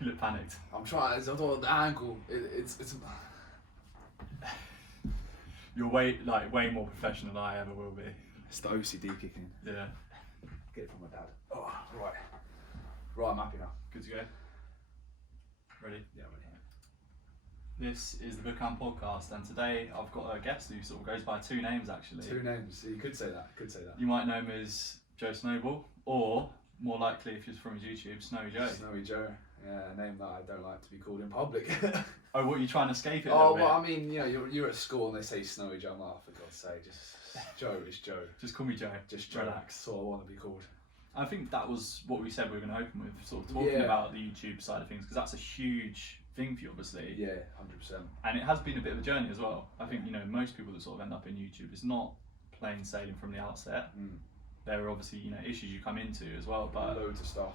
You look panicked. I'm trying. I thought the angle. It's. You're way more professional than I ever will be. It's the OCD kicking. Yeah. Get it from my dad. Oh, right. Right, I'm happy now. Good to go. Ready? Yeah, ready. This is the Bookham Podcast, and today I've got a guest who sort of goes by two names actually. Two names. You could say that. You might know him as Joe.snowball, or more likely, if you're from his YouTube, Snowy Joe. Snowy Joe. Yeah, a name that I don't like to be called in public. Oh, what, are you trying to escape it? Oh, well, I mean, you know, you're at school and they say Snowy Joe. I'm like, oh, for God's sake, just Joe is Joe. Just call me Joe. Just Joe. Relax. That's all I want to be called. I think that was what we said we were going to open with, sort of talking about the YouTube side of things, because that's a huge thing for you, obviously. Yeah, 100%. And it has been a bit of a journey as well. I think, you know, most people that sort of end up in YouTube, it's not plain sailing from the outset. There are obviously, you know, issues you come into as well, but loads of stuff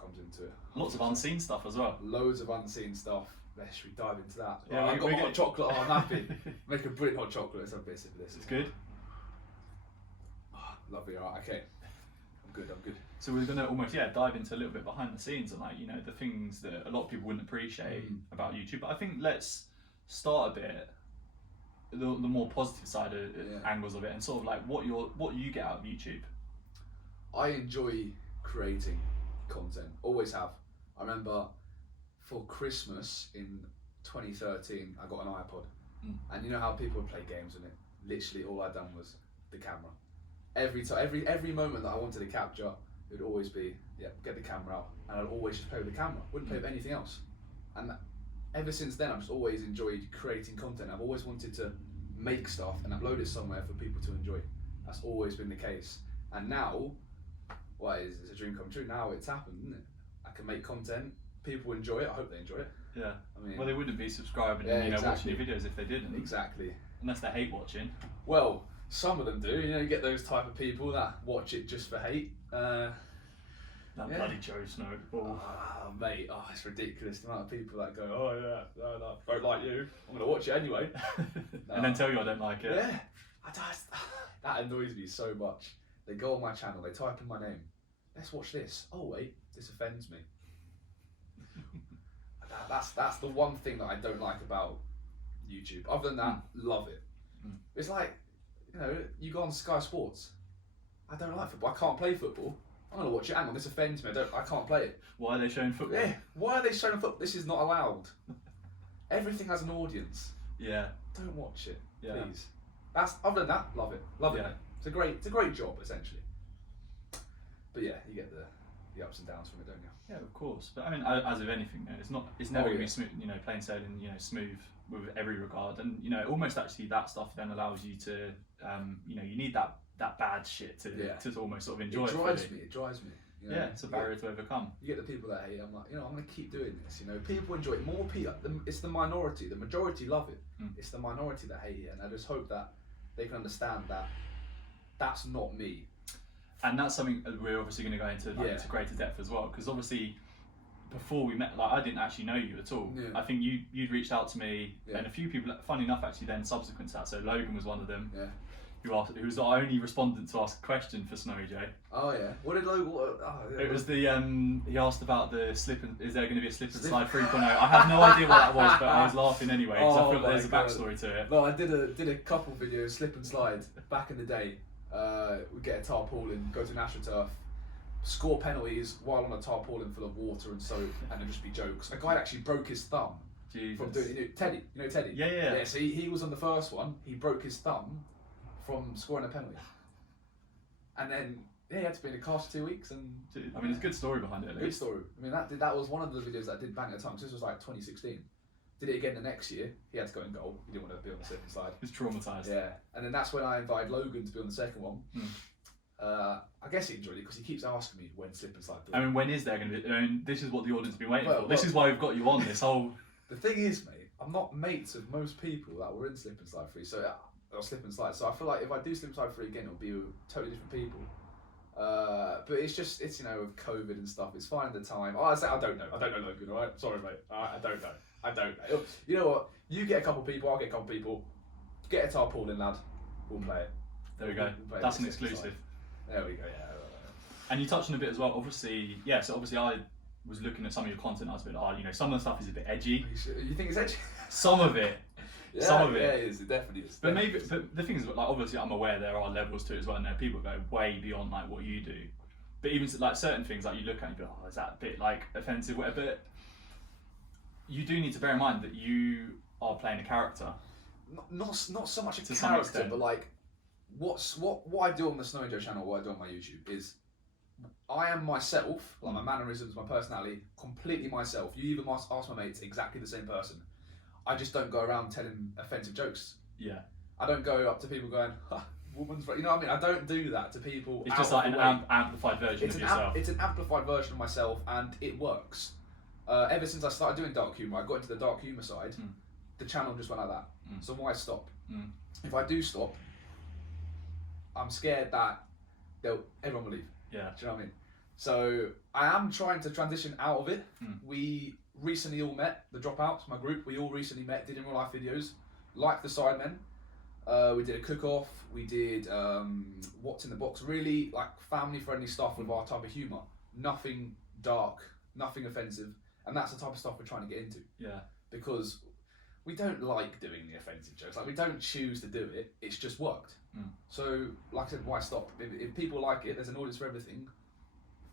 comes into it. Lots of unseen stuff as well. Loads of unseen stuff. Should we dive into that? Yeah, I've got hot chocolate. Oh, I'm happy. Make a brilliant hot chocolate. Let's have a bit of this. It's good. Oh, lovely. All right. Okay. I'm good. So we're gonna almost dive into a little bit behind the scenes and, like, you know, the things that a lot of people wouldn't appreciate about YouTube. But I think let's start a bit the more positive side of angles of it, and sort of like what you get out of YouTube. I enjoy creating content. Always have. I remember for Christmas in 2013, I got an iPod, and you know how people would play games on it. Literally, all I'd done was the camera. Every moment that I wanted to capture, it would always be get the camera out, and I'd always just play with the camera. Wouldn't play with anything else. And ever since then, I've just always enjoyed creating content. I've always wanted to make stuff and upload it somewhere for people to enjoy. That's always been the case. And now, well, it's a dream come true. Now it's happened, isn't it? I can make content. People enjoy it. I hope they enjoy it. Yeah. I mean, well, they wouldn't be subscribing and watching your videos if they didn't. Exactly. Unless they hate watching. Well, some of them do. You know, you get those type of people that watch it just for hate. That bloody Joe Snowball. Oh, mate, it's ridiculous the amount of people that go, oh yeah, no, don't like you. I'm gonna watch it anyway. And then tell you I don't like it. Yeah. That annoys me so much. They go on my channel, they type in my name. Let's watch this. Oh wait, this offends me. That's the one thing that I don't like about YouTube. Other than that, love it. It's like, you know, you go on Sky Sports. I don't like football. I can't play football. I'm gonna watch it. Hang on, this offends me. I can't play it. Why are they showing football? Yeah. Why are they showing football? This is not allowed. Everything has an audience. Yeah. Don't watch it, Yeah. please. Other than that, love it. Love it. It's a great job essentially. But yeah, you get the ups and downs from it, don't you? Yeah, of course. But I mean, as with anything, you know, it's never going to be smooth. You know, plain sailing. You know, smooth with every regard. And you know, almost actually that stuff then allows you to, you know, you need that bad shit to almost sort of enjoy it. It drives me. You know? Yeah, it's a barrier to overcome. You get the people that hate it. I'm like, you know, I'm going to keep doing this. You know, people enjoy it. More people. It's the minority. The majority love it. It's the minority that hate it, and I just hope that they can understand that that's not me. And that's something that we're obviously going to go into to greater depth as well, because obviously before we met, like, I didn't actually know you at all. I think you'd reached out to me, and a few people, funny enough, actually then subsequent to that. So Logan was one of them. Who was the only respondent to ask a question for Snowy Joe. Oh yeah. What did Logan? It was the he asked about the slip and is there going to be a slip and slide 3.0? I have no idea what that was, but I was laughing anyway because I feel like there's a backstory to it. No, I did a couple videos, slip and slide back in the day. We'd get a tarpaulin, go to an AstroTurf, score penalties while on a tarpaulin full of water and soap, and then just be jokes. A guy actually broke his thumb from doing it. Teddy, you know Teddy? Yeah. So he was on the first one. He broke his thumb from scoring a penalty, and then he had to be in a cast for 2 weeks. And I mean, it's a good story behind it. Good story. I mean, that was one of the videos that did bang at the time. So this was like 2016. Did it again the next year. He had to go in goal. He didn't want to be on the second slide. He's traumatised. Yeah, and then that's when I invited Logan to be on the second one. I guess he enjoyed it because he keeps asking me when slip and slide. I mean, when is there going to be? I mean, this is what the audience has been waiting for. This is why we've got you on this whole. The thing is, mate, I'm not mates with most people that were in slip and slide 3. So or slip and slide. So I feel like if I do slip and slide 3 again, it'll be with totally different people. But it's you know, with COVID and stuff, it's fine at the time. I don't know Logan, alright? Sorry mate, I don't know. You know what, you get a couple people, I'll get a couple people, get a tarpaulin lad, we'll play it. There we go, that's an exclusive. There we go, yeah. And you touched on a bit as well, obviously, so obviously I was looking at some of your content, I was a bit like, some of the stuff is a bit edgy. You think it's edgy? Some of it. Yeah, some of it. Yeah, it is. It definitely is. But the thing is, like, obviously, I'm aware there are levels to it as well, and there are people go way beyond like what you do. But even like certain things, like you look at and you go, oh, is that a bit like offensive, whatever. But you do need to bear in mind that you are playing a character. Not so much a character, but like what I do on the Snow Joe channel, what I do on my YouTube is I am myself, like my mannerisms, my personality, completely myself. You even ask my mates, exactly the same person. I just don't go around telling offensive jokes. Yeah. I don't go up to people going, woman's right. You know what I mean? I don't do that to people. It's just like an amplified version of yourself. It's an amplified version of myself, and it works. Ever since I started doing dark humour, I got into the dark humour side. The channel just went like that. So why stop? If I do stop, I'm scared that everyone will leave. Yeah. Do you know what I mean? So I am trying to transition out of it. We recently all met, the dropouts, my group. We all recently met, did in real life videos, like the Sidemen. We did a cook-off. We did what's in the box. Really like family-friendly stuff with our type of humour. Nothing dark, nothing offensive, and that's the type of stuff we're trying to get into. Yeah. Because we don't like doing the offensive jokes. Like we don't choose to do it. It's just worked. So, like I said, why stop? If people like it, there's an audience for everything.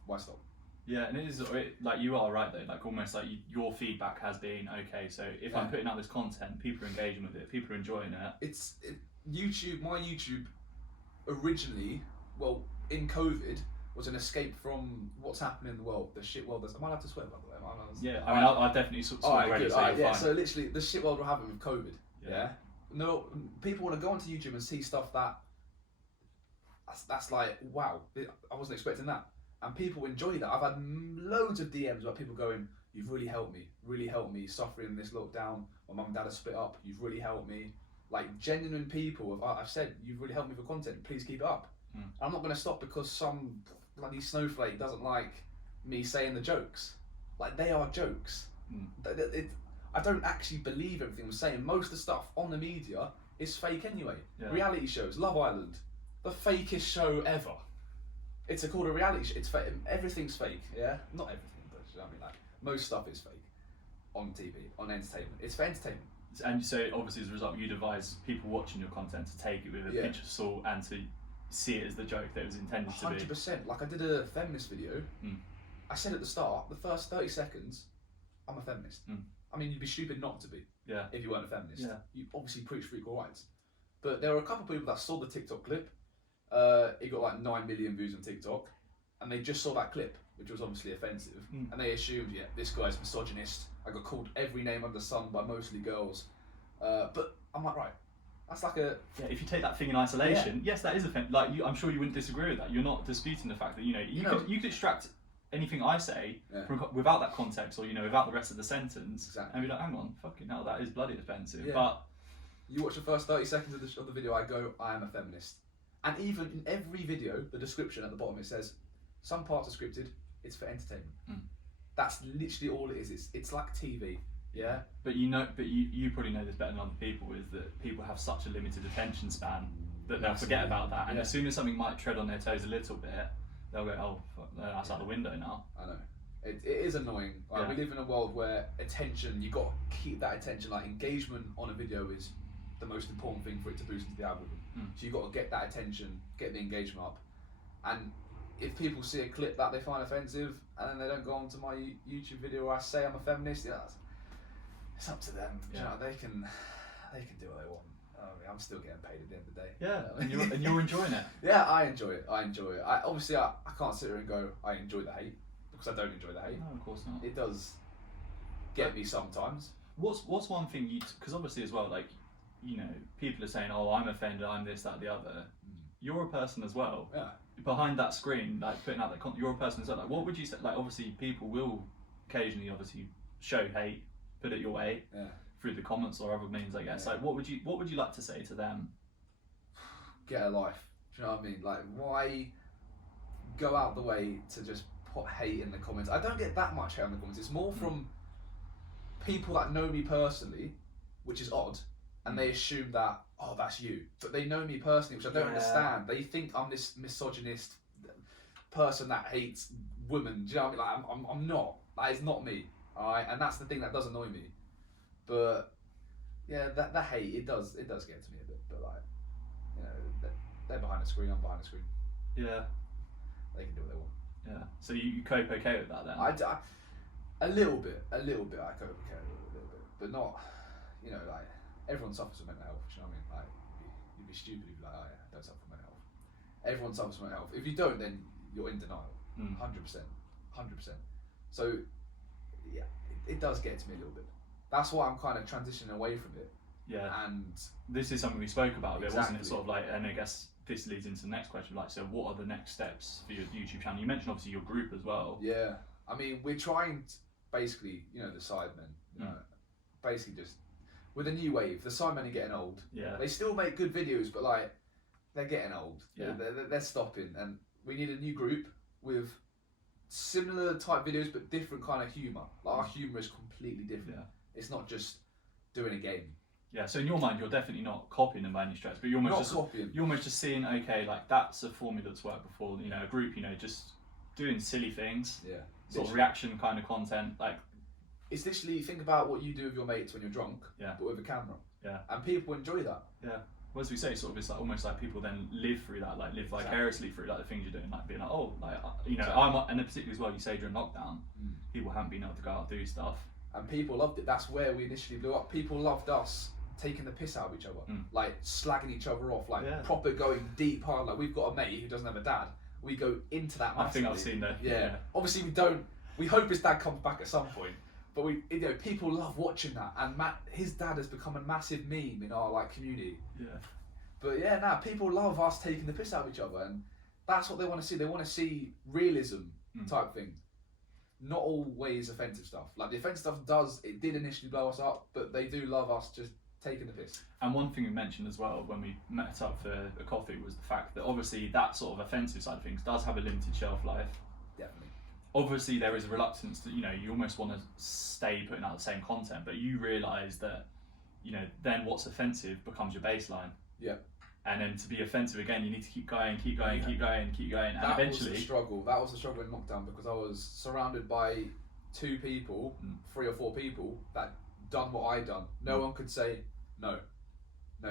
Why stop? Yeah, and it is like you are right though. Like almost like your feedback has been okay. So if I'm putting out this content, people are engaging with it, people are enjoying it. YouTube. My YouTube originally, well, in COVID, was an escape from what's happening in the world, the shit world. Am I allowed to swear, by the way? Yeah, I mean, I definitely swear already. Yeah, so literally, the shit world we're having with COVID. Yeah. No, people want to go onto YouTube and see stuff that's like, wow, I wasn't expecting that. And people enjoy that. I've had loads of DMs where people going, you've really helped me suffering in this lockdown. My mum and dad have split up. You've really helped me. Like genuine people I've said, you've really helped me for content. Please keep it up. I'm not going to stop because some bloody snowflake doesn't like me saying the jokes. Like they are jokes. I don't actually believe everything I'm saying. Most of the stuff on the media is fake anyway. Yeah. Reality shows, Love Island, the fakest show ever. It's called a reality show. It's fake. Everything's fake. Yeah, not everything, but you know what I mean, like most stuff is fake on TV, on entertainment. It's for entertainment. And so obviously as a result, you'd advise people watching your content to take it with a pinch of salt and to see it as the joke that it was intended to be. 100%. Like I did a feminist video. I said at the start, the first 30 seconds, I'm a feminist. I mean, you'd be stupid not to be. Yeah. If you weren't a feminist. Yeah. You obviously preach for equal rights. But there were a couple of people that saw the TikTok clip. It got like 9 million views on TikTok, and they just saw that clip, which was obviously offensive, and they assumed, this guy's misogynist. I got called every name under the sun by mostly girls. But I'm like, right, that's like a... Yeah, if you take that thing in isolation, yes, that is offensive. Like, I'm sure you wouldn't disagree with that. You're not disputing the fact that, you could extract anything I say without that context, or without the rest of the sentence, and be like, hang on, fucking hell, that is bloody offensive. But you watch the first 30 seconds of the video, I go, I am a feminist. And even in every video, the description at the bottom, it says, some parts are scripted, it's for entertainment. That's literally all it is. It's like TV. Yeah. But you probably know this better than other people, is that people have such a limited attention span that they'll forget about that. And as soon as something might tread on their toes a little bit, they'll go, oh, fuck, that's out the window now. I know. It is annoying. Like, we live in a world where attention, you got to keep that attention. Like engagement on a video is the most important thing for it to boost into the algorithm. So you got to get that attention, get the engagement up. And if people see a clip that they find offensive and then they don't go onto my YouTube video where I say I'm a feminist, it's up to them. You know, they can do what they want. I mean, I'm still getting paid at the end of the day. Yeah, and you're enjoying it. Yeah, I enjoy it. I obviously I can't sit here and go I enjoy the hate, because I don't enjoy the hate. No, of course not. It does get me sometimes. What's one thing because obviously as well, like, people are saying, oh, I'm offended, I'm this, that, the other. You're a person as well. Yeah. Behind that screen, like putting out that content, you're a person as well. Like, what would you say? Like, obviously, people will occasionally, show hate, put it your way through the comments or other means, I guess. Like, what would you like to say to them? Get a life. Do you know what I mean? Like, why go out the way to just put hate in the comments? I don't get that much hate in the comments. It's more from people that know me personally, which is odd. And they assume that, oh, that's you. But they know me personally, which I don't understand. They think I'm this misogynist person that hates women. Do you know what I mean? Like, I'm not. That is not me. All right, and that's the thing that does annoy me. But yeah, that hate it does get to me a bit. But like, you know, they're behind the screen. I'm behind the screen. Yeah. They can do what they want. Yeah. So you cope okay with that then? A little bit. I cope okay with it a little bit, but not. You know, like everyone suffers from mental health. You know what I mean? Like you'd be stupid if you're like, oh yeah, I don't suffer from mental health. Everyone suffers from mental health. If you don't, then you're in denial. 100%. So yeah, it does get to me a little bit. That's why I'm kind of transitioning away from it. Yeah. And this is something we spoke about a bit, exactly. wasn't it? Sort of like, and I guess this leads into the next question. Like, so what are the next steps for your YouTube channel? You mentioned obviously your group as well. Yeah. I mean, we're trying to basically, you know, the Sidemen, you know, basically just with a new wave. The Sidemen are getting old. Yeah. They still make good videos, but like they're getting old. Yeah. They're stopping, and we need a new group with similar type videos but different kind of humour. Like our humour is completely different. Yeah. It's not just doing a game. Yeah, so in your mind, you're definitely not copying them by any stretch, but you're almost you're almost just seeing, okay, like that's a formula that's worked before. You know, a group, you know, just doing silly things. Yeah. Sort of reaction kind of content, like. It's literally, think about what you do with your mates when you're drunk, yeah, but with a camera. Yeah. And people enjoy that. Yeah. Well, as we say, sort of, it's like almost like people then live through that, like live vicariously through like the things you're doing, like being like, oh, like you know, and then particularly as well, you say during lockdown, people haven't been able to go out and do stuff. And people loved it. That's where we initially blew up. People loved us taking the piss out of each other, like slagging each other off, like proper going deep hard. Like we've got a mate who doesn't have a dad. We go into that massively. I think I've seen that. Yeah. Obviously we don't. We hope his dad comes back at some point. But we, you know, people love watching that, and his dad has become a massive meme in our like community. Yeah. But yeah, now people love us taking the piss out of each other, and that's what they want to see. They want to see realism type thing, not always offensive stuff. Like the offensive stuff did initially blow us up, but they do love us just taking the piss. And one thing we mentioned as well when we met up for a coffee was the fact that obviously that sort of offensive side of things does have a limited shelf life. Definitely. Obviously there is a reluctance to, you know, you almost want to stay putting out the same content, but you realise that, you know, then what's offensive becomes your baseline. Yeah. And then to be offensive again, you need to keep going, and eventually... Was the struggle. That was the struggle in lockdown, because I was surrounded by 2 people, 3 or 4 people that done what I done. No one could say, no,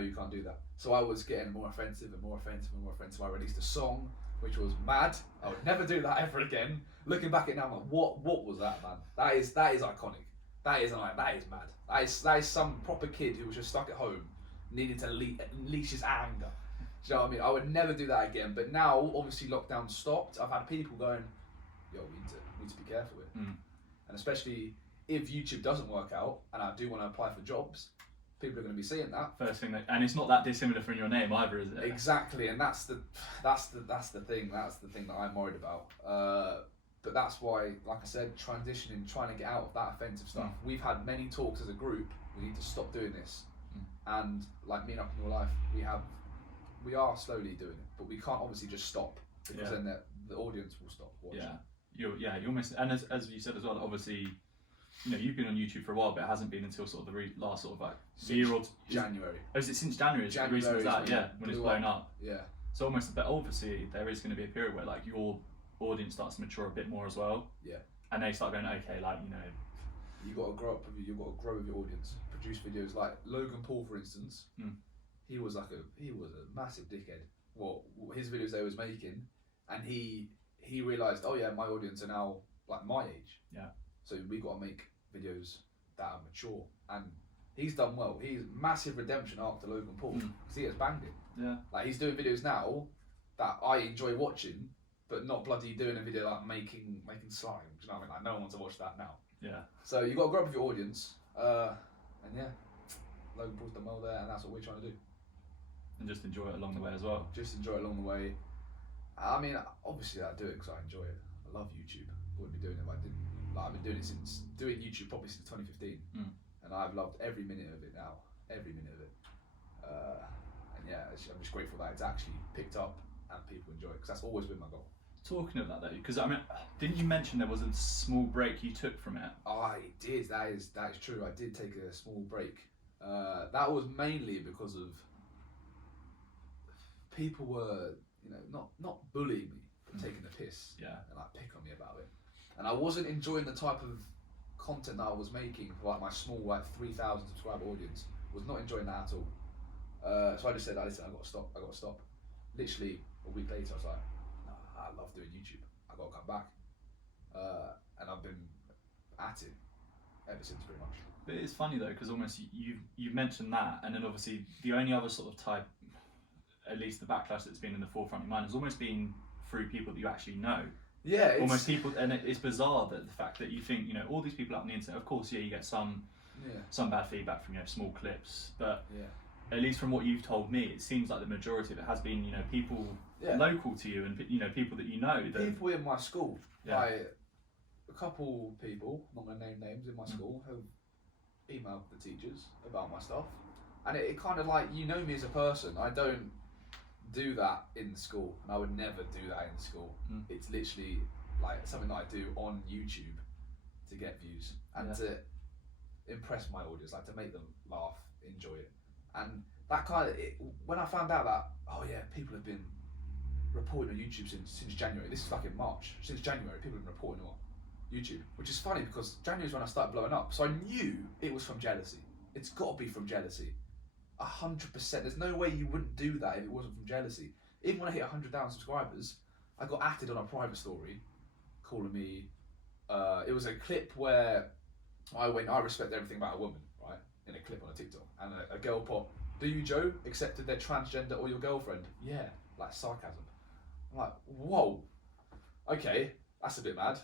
you can't do that. So I was getting more offensive and more offensive and more offensive. I released a song, which was mad. I would never do that ever again. Looking back at it now, I'm like, what was that, man? That is iconic. That is mad. That is some proper kid who was just stuck at home, needing to unleash his anger. Do you know what I mean? I would never do that again. But now, obviously, lockdown stopped. I've had people going, yo, we need to be careful here. And especially if YouTube doesn't work out, and I do want to apply for jobs, people are going to be seeing that. First thing, and it's not that dissimilar from your name either, is it? Exactly, and that's the thing. That's the thing that I'm worried about. But that's why, like I said, transitioning, trying to get out of that offensive stuff. We've had many talks as a group. We need to stop doing this. And like me and Up in Your Life, we are slowly doing it, but we can't obviously just stop, because then the audience will stop watching. You're almost, and as you said as well, obviously, you know, you've been on YouTube for a while, but it hasn't been until sort of the last sort of like year or January. Oh, is it since January? The reason was that, when it's blown up. Yeah. So almost, but obviously there is going to be a period where like your audience starts to mature a bit more as well. Yeah. And they start going, okay, like, you know, you got to grow up. You got to grow with your audience. Produce videos like Logan Paul, for instance. He was a massive dickhead. What his videos they was making, and he realised, oh yeah, my audience are now like my age. Yeah. So we got to make videos that are mature, and he's done well. He's massive redemption arc to Logan Paul, because he has banged it. Yeah. Like he's doing videos now that I enjoy watching, but not bloody doing a video like making slime. Do you know what I mean? Like no one wants to watch that now. Yeah. So you got to grow up with your audience, and yeah, Logan Paul's done well there, and that's what we're trying to do. And just enjoy it along the way as well. Just enjoy it along the way. I mean, obviously I do it because I enjoy it. I love YouTube. I wouldn't be doing it if I didn't. Like, I've been doing it since probably since 2015, and I've loved every minute of it now. Every minute of it. And yeah, I'm just grateful that it's actually picked up and people enjoy it, because that's always been my goal. Talking of that though, because I mean, didn't you mention there was a small break you took from it? I did. That is true. I did take a small break. That was mainly because of people were, you know, not bullying me, but taking the piss. Yeah. And like pick on me about it. and I wasn't enjoying the type of content that I was making for like my small 3,000 subscriber audience. Was not enjoying that at all. So I just said, listen, I got to stop. Literally a week later, I was like, nah, I love doing YouTube. I got to come back, and I've been at it ever since, pretty much. But it's funny though, because almost you've mentioned that, and then obviously the only other sort of type, at least the backlash that's been in the forefront of your mind, has almost been through people that you actually know. Yeah, almost people, and it's bizarre that the fact that you think, all these people out on the internet. Of course, you get some bad feedback from small clips, but at least from what you've told me, it seems like the majority of it has been people local to you, and people that you know. People in my school, like a couple people, not going to name names, in my school have emailed the teachers about my stuff, and it kind of like, me as a person. I don't do that in school, and I would never do that in school. It's literally like something that I do on YouTube to get views and to impress my audience, like to make them laugh, enjoy it. And that kind of, when I found out that, people have been reporting on YouTube since January. This is like in March. Since January, people have been reporting on YouTube, which is funny because January is when I started blowing up. So I knew it was from jealousy. It's got to be from jealousy. 100%. There's no way you wouldn't do that if it wasn't from jealousy. Even when I hit 100,000 subscribers, I got atted on a private story, calling me. It was a clip where I respect everything about a woman, right? In a clip on a TikTok, and a girl put, "Do you, Joe, accepted their transgender or your girlfriend?" Yeah, like sarcasm. I'm like, whoa, okay, that's a bit mad.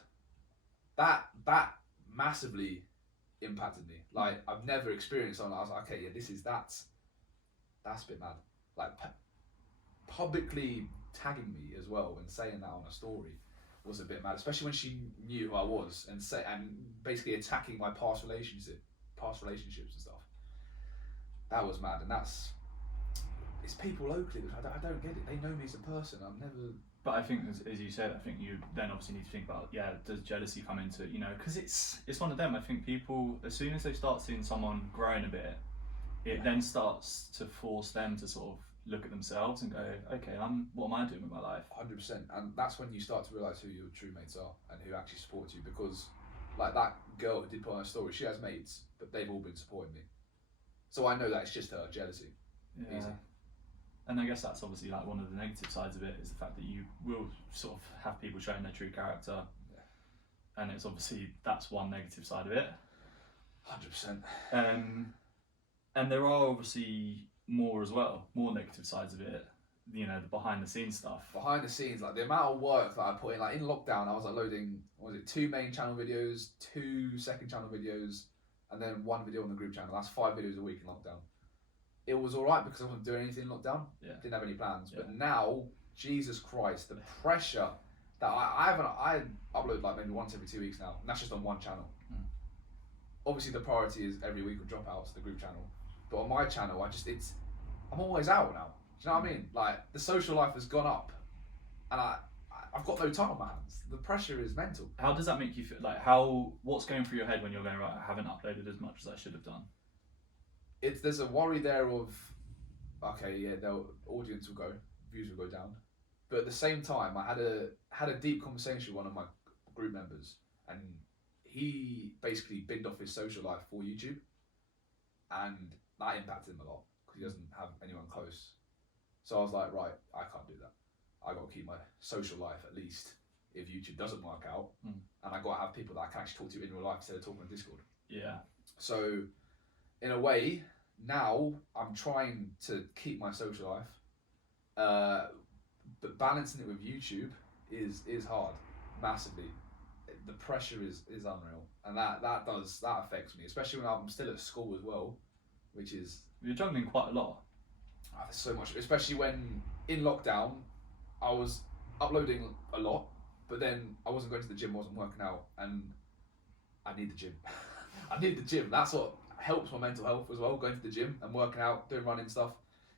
That massively impacted me. Like, I've never experienced something. I was like, okay, that's a bit mad. Like, publicly tagging me as well and saying that on a story was a bit mad, especially when she knew who I was, and basically attacking my past relationships and stuff. That was mad, and it's people locally. I don't get it. They know me as a person. I've never. But I think, as you said, I think you then obviously need to think about, does jealousy come into it? Because it's one of them. I think people, as soon as they start seeing someone growing a bit, it then starts to force them to sort of look at themselves and go, okay, what am I doing with my life? 100%, and that's when you start to realise who your true mates are and who actually support you. Because, like that girl who did put on her story, she has mates, but they've all been supporting me. So I know that it's just her jealousy. Yeah. Easy. And I guess that's obviously like one of the negative sides of it, is the fact that you will sort of have people showing their true character, and it's obviously, that's one negative side of it. 100%. And there are obviously more negative sides of it. The behind the scenes stuff. Behind the scenes, like the amount of work that I put in. Like in lockdown, I was like loading, 2 main channel videos, 2 second channel videos, and then 1 video on the group channel. That's 5 videos a week in lockdown. It was alright because I wasn't doing anything in lockdown. Yeah. Didn't have any plans. Yeah. But now, Jesus Christ, the pressure that I upload like maybe once every 2 weeks now, and that's just on 1 channel. Obviously the priority is every week of dropouts, the group channel. But on my channel, I'm always out now. Do you know what I mean? Like, the social life has gone up, and I've got no time on my hands. The pressure is mental. How does that make you feel? Like, what's going through your head when you're going, right, I haven't uploaded as much as I should have done? There's a worry there of, okay, yeah, the audience will go, views will go down. But at the same time, I had a deep conversation with one of my group members, and he basically binned off his social life for YouTube, and that impacted him a lot because he doesn't have anyone close. So I was like, right, I can't do that. I got to keep my social life at least if YouTube doesn't work out, and I got to have people that I can actually talk to in real life instead of talking on Discord. Yeah. So, in a way, now I'm trying to keep my social life, but balancing it with YouTube is hard, massively. The pressure is unreal, and that affects me, especially when I'm still at school as well, which is. You're juggling quite a lot. There's so much, especially when in lockdown, I was uploading a lot, but then I wasn't going to the gym, wasn't working out, and I need the gym. I need the gym. That's what helps my mental health as well, going to the gym and working out, doing running stuff.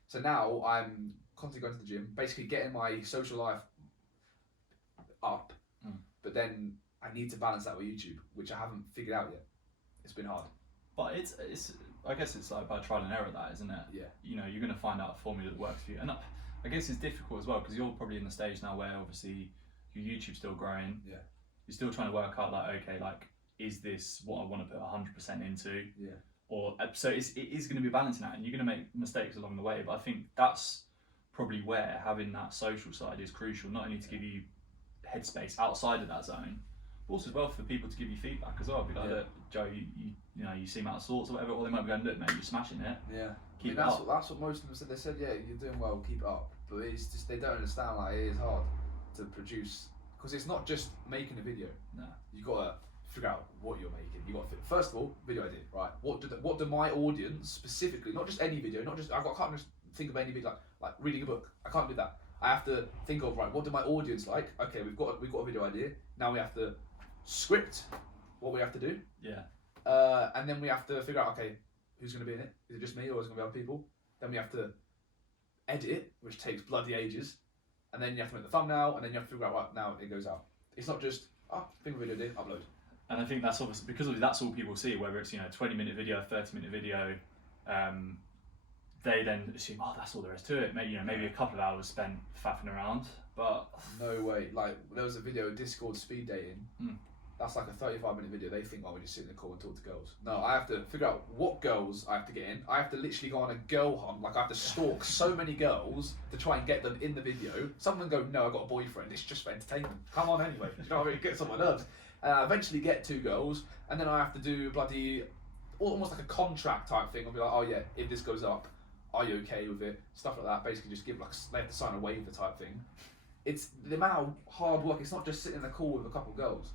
So now I'm constantly going to the gym, basically getting my social life up, but then I need to balance that with YouTube, which I haven't figured out yet. It's been hard. But it's I guess it's like by trial and error, that, isn't it? Yeah. You're going to find out a formula that works for you. And I guess it's difficult as well, because you're probably in the stage now where obviously your YouTube's still growing. Yeah. you're still trying to work out like, okay, like, is this what I want to put 100% into? Yeah. Or so it is going to be balancing that, and you're going to make mistakes along the way. But I think that's probably where having that social side is crucial, not only to give you headspace outside of that zone, but also as well for people to give you feedback as well. Be like, look, Joe, you know, you seem out of sorts or whatever, or they might be going, look, mate, you're smashing it. Yeah. Keep it that's up. That's what most of them said. They said, yeah, you're doing well, keep it up. But it's just they don't understand, like, it is hard to produce, because it's not just making a video. No. You gotta figure out what you're making. You got to first of all, video idea, right? What do my audience specifically? Not just any video. Not just I can't just think of any video like reading a book. I can't do that. I have to think of, right, what do my audience like? Okay, we've got a video idea. Now we have to script what we have to do. Yeah. And then we have to figure out, okay, who's going to be in it? Is it just me or is it going to be other people? Then we have to edit it, which takes bloody ages. And then you have to make the thumbnail, and then you have to figure out, right, now it goes out. It's not just, think of a video idea, upload. And I think that's obviously because that's all people see, whether it's 20-minute video, 30-minute video, they then assume, that's all there is to it. Maybe maybe a couple of hours spent faffing around, but no way. Like there was a video of Discord speed dating. That's like a 35-minute video. They think, we just sit in the call and talk to girls. No, I have to figure out what girls I have to get in. I have to literally go on a girl hunt. Like I have to stalk so many girls to try and get them in the video. Some of them go, no, I got a boyfriend. It's just for entertainment. Come on anyway. You know what I mean? It gets on my nerves. Eventually get 2 girls, and then I have to do bloody, almost like a contract type thing. I'll be like, oh yeah, if this goes up, are you okay with it? Stuff like that. Basically, just give they have to sign a waiver type thing. It's the amount of hard work. It's not just sitting in the call with a couple of girls.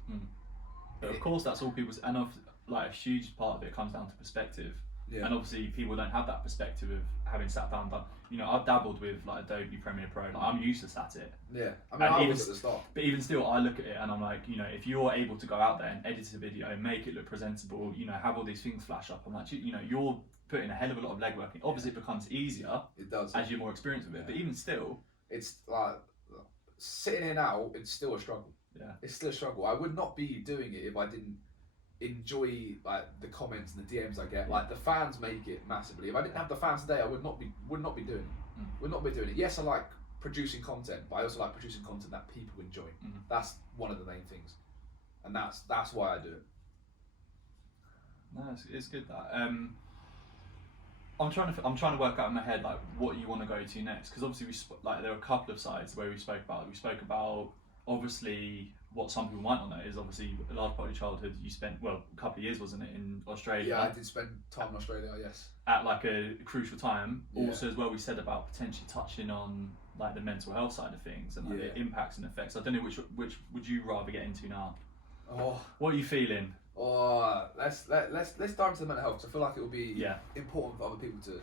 But of course, that's all people. And like a huge part of it comes down to perspective. Yeah. And obviously, people don't have that perspective of having sat down. But I've dabbled with like Adobe Premiere Pro. Like I'm useless at it. Yeah, I mean, I was at the start. But even still, I look at it and I'm like, if you're able to go out there and edit a video, make it look presentable, have all these things flash up. I'm like, you're putting a hell of a lot of legwork in. Obviously, it becomes easier. It does as you're more experienced with it. But even still, it's like sitting here now. It's still a struggle. Yeah, it's still a struggle. I would not be doing it if I didn't enjoy like the comments and the DMs I get. Like the fans make it massively. If I didn't have the fans today, I would not be doing it. Would not be doing it. Yes, I like producing content, but I also like producing content that people enjoy. That's one of the main things, and that's why I do it. No, it's good that. I'm trying to work out in my head like what you want to go to next, because obviously there are a couple of sides where we spoke about obviously what some people might not know is obviously a large part of your childhood you spent, a couple of years, wasn't it, in Australia? Yeah, I did spend time in Australia, yes. At like a crucial time. Yeah. Also as well, we said about potentially touching on like the mental health side of things and like the impacts and effects. I don't know which would you rather get into now? What are you feeling? Let's dive into the mental health, because I feel like it will be important for other people to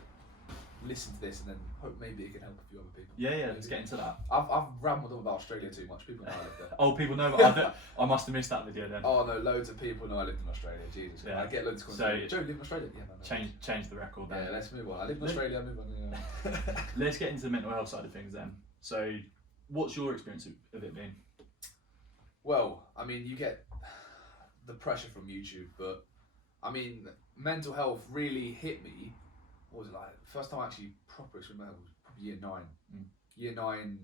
listen to this, and then hope maybe it can help a few other people. Yeah, let's get into that. I've rambled on about Australia too much. People know I lived there. Oh, people know, but I must have missed that video then. Oh no, loads of people know I lived in Australia. Jesus, I get loads of comments. Joe, live in Australia? Yeah, no. Change the record then. Yeah, let's move on. I live in Australia. Move on. Let's get into the mental health side of things then. So, what's your experience of it been? Well, I mean, you get the pressure from YouTube, but I mean, mental health really hit me. What was it like? First time I actually proper experienced mental health was probably year 9. Year 9.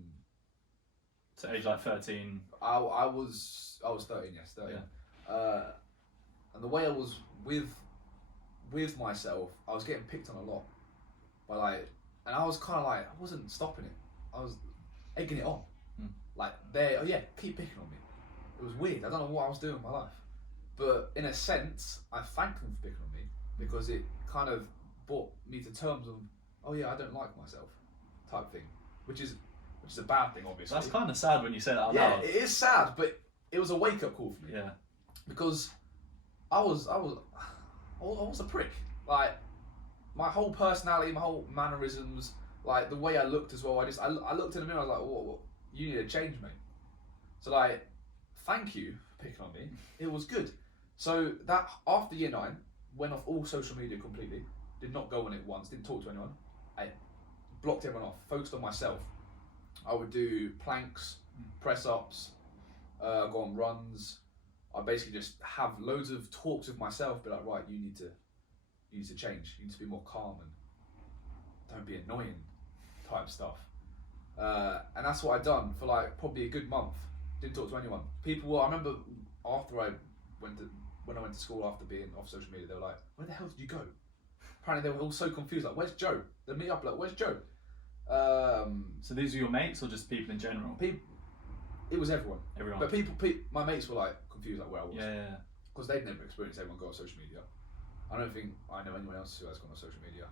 So age like 13. I was 13. Yes, 13. Yeah. And the way I was with myself, I was getting picked on a lot, and I was kind of like, I wasn't stopping it. I was egging it on. Like keep picking on me. It was weird. I don't know what I was doing with my life. But in a sense, I thank them for picking on me, because it kind of brought me to terms of, I don't like myself, type thing, which is a bad thing, obviously. That's kind of sad when you say that out loud. Yeah, it is sad, but it was a wake up call for me. Yeah. Because I was a prick. Like my whole personality, my whole mannerisms, like the way I looked as well. I looked in the mirror. I was like, what? You need to change, mate. So like, thank you for picking on me. It was good. So that after year 9, went off all social media completely. Did not go on it once. Didn't talk to anyone. I blocked everyone off. Focused on myself. I would do planks, press ups, go on runs. I basically just have loads of talks with myself. Be like, right, you need to change. You need to be more calm and don't be annoying, type stuff. And that's what I done for like probably a good month. Didn't talk to anyone. I remember after when I went to school after being off social media, they were like, "Where the hell did you go?" Apparently, they were all so confused. Like, "Where's Joe?" They meet up like, "Where's Joe?" So these were your mates or just people in general? It was everyone. Everyone. But my mates were like confused, like where I was. Yeah. Because they'd never experienced anyone go on social media. I don't think I know anyone else who has gone on social media.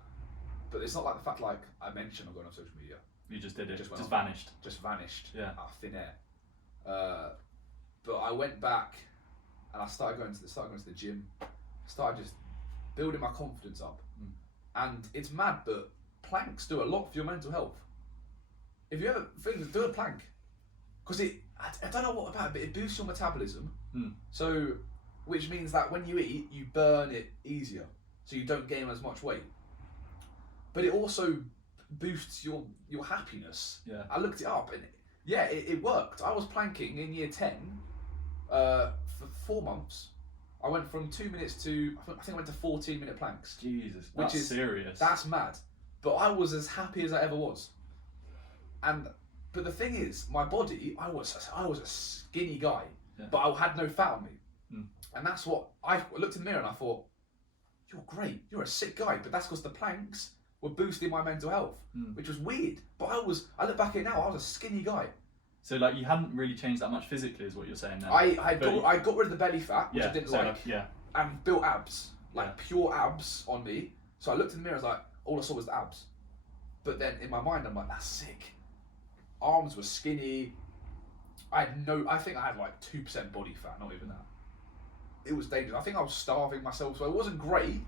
But it's not like the fact like I mentioned I'm going on social media. You just did it. Just Just vanished. Yeah. Out of thin air. But I went back and I started going to the gym. Started just building my confidence up. And it's mad, but planks do a lot for your mental health. If you ever think, do a plank. Because I don't know what about it, but it boosts your metabolism. So, which means that when you eat, you burn it easier. So you don't gain as much weight. But it also boosts your happiness. Yeah. I looked it up and it worked. I was planking in year 10 for 4 months. I went from 2 minutes to, I think I went to 14-minute planks. Jesus, that's serious. That's mad. But I was as happy as I ever was. But the thing is, my body, I was a skinny guy, but I had no fat on me. And that's what, I looked in the mirror and I thought, "You're great, you're a sick guy." But that's because the planks were boosting my mental health, which was weird. But I look back at it now, I was a skinny guy. So like you hadn't really changed that much physically, is what you're saying now. I got rid of the belly fat, which I didn't like, yeah, and built abs, like pure abs on me. So I looked in the mirror, I was like, all I saw was the abs. But then in my mind, I'm like, that's sick. Arms were skinny. I think I had like 2% body fat, not even that. It was dangerous. I think I was starving myself, so it wasn't great,